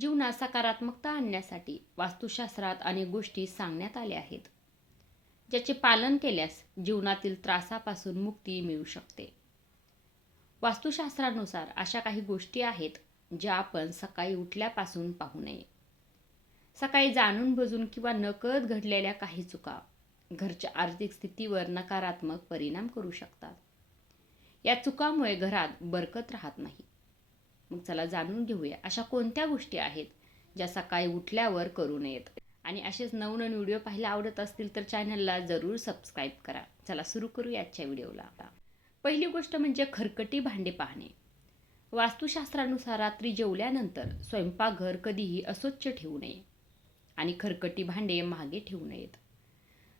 जीवनात सकारात्मकता आणण्यासाठी वास्तुशास्त्रात अनेक गोष्टी सांगण्यात आल्या आहेत. ज्याचे पालन केल्यास जीवनातील त्रासापासून मुक्ती मिळू शकते. वास्तुशास्त्रानुसार अशा काही गोष्टी आहेत ज्या आपण सकाळी उठल्यापासून पाहू नये. सकाळी जाणून बुजून किंवा नकळत घडलेल्या काही चुका घरच्या आर्थिक स्थितीवर नकारात्मक परिणाम करू शकतात. या चुकामुळे घरात बरकत राहत नाही. मग चला जाणून घेऊया अशा कोणत्या गोष्टी आहेत ज्या सकाळी उठल्यावर करू नयेत. आणि असेच नवनवीन व्हिडिओ पाहायला आवडत असतील तर चॅनलला जरूर सबस्क्राईब करा. चला सुरू करू आजच्या व्हिडिओला आता. पहिली गोष्ट म्हणजे खरकटी भांडे पाहणे. वास्तुशास्त्रानुसार रात्री जेवल्यानंतर स्वयंपाकघर कधीही अस्वच्छ ठेवू नये आणि खरकटी भांडे मागे ठेवू नयेत.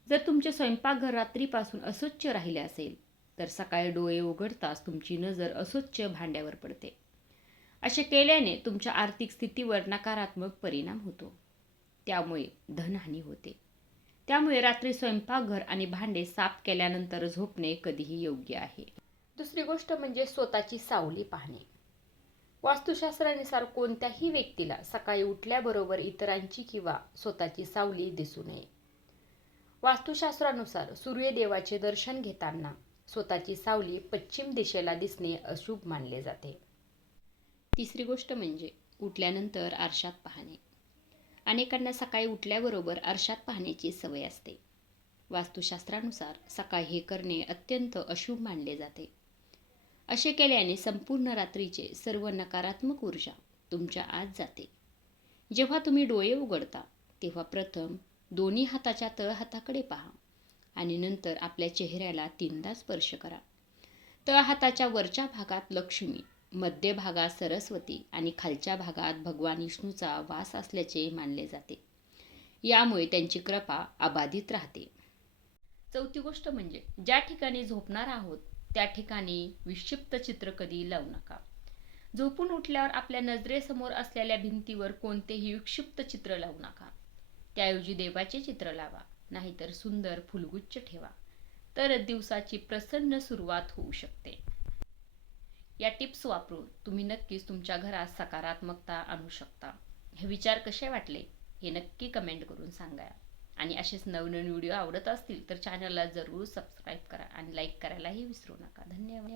जर तुमचे स्वयंपाकघर रात्रीपासून अस्वच्छ राहिले असेल तर सकाळी डोळे उघडताच तुमची नजर अस्वच्छ भांड्यावर पडते. असे केल्याने तुमच्या आर्थिक स्थितीवर नकारात्मक परिणाम होतो. त्यामुळे धनहानी होते. त्यामुळे रात्री स्वयंपाकघर आणि भांडे साफ केल्यानंतर झोपणे कधीही योग्य आहे. दुसरी गोष्ट म्हणजे स्वतःची सावली पाहणे. वास्तुशास्त्रानुसार कोणत्याही व्यक्तीला सकाळी उठल्याबरोबर इतरांची किंवा स्वतःची सावली दिसू नये. वास्तुशास्त्रानुसार सूर्यदेवाचे दर्शन घेताना स्वतःची सावली पश्चिम दिशेला दिसणे अशुभ मानले जाते. तिसरी गोष्ट म्हणजे उठल्यानंतर आरशात पाहणे. अनेकांना सकाळी उठल्याबरोबर आरशात पाहण्याची सवय असते. वास्तुशास्त्रानुसार सकाळी हे करणे अत्यंत अशुभ मानले जाते. असे केल्याने संपूर्ण रात्रीचे सर्व नकारात्मक ऊर्जा तुमच्या आत जाते. जेव्हा तुम्ही डोळे उघडता तेव्हा प्रथम दोन्ही हाताच्या तळहाताकडे पहा आणि नंतर आपल्या चेहऱ्याला तीनदा स्पर्श करा. तळहाताच्या वरच्या भागात लक्ष्मी मध्यभागात सरस्वती आणि खालच्या भागात भगवान विष्णूचा वास असल्याचे मानले जाते. यामुळे त्यांची कृपा अबाधित राहते. चौथी गोष्ट म्हणजे ज्या ठिकाणी झोपणार आहोत त्या ठिकाणी विक्षिप्त चित्र कधी लावू नका. झोपून उठल्यावर आपल्या नजरेसमोर असलेल्या भिंतीवर कोणतेही विक्षिप्त चित्र लावू नका. त्याऐवजी देवाचे चित्र लावा नाहीतर सुंदर फुलगुच्छ ठेवा. तर दिवसाची प्रसन्न सुरुवात होऊ शकते. या टिप्स वापरून तुम्ही नक्कीच तुमच्या घरात सकारात्मकता आणू शकता. हे विचार कसे वाटले हे नक्की कमेंट करून सांगा. आणि असेच नवनवीन व्हिडिओ आवडत असतील तर चॅनलला जरूर सबस्क्राईब करा आणि लाईक करायलाही विसरू नका. धन्यवाद.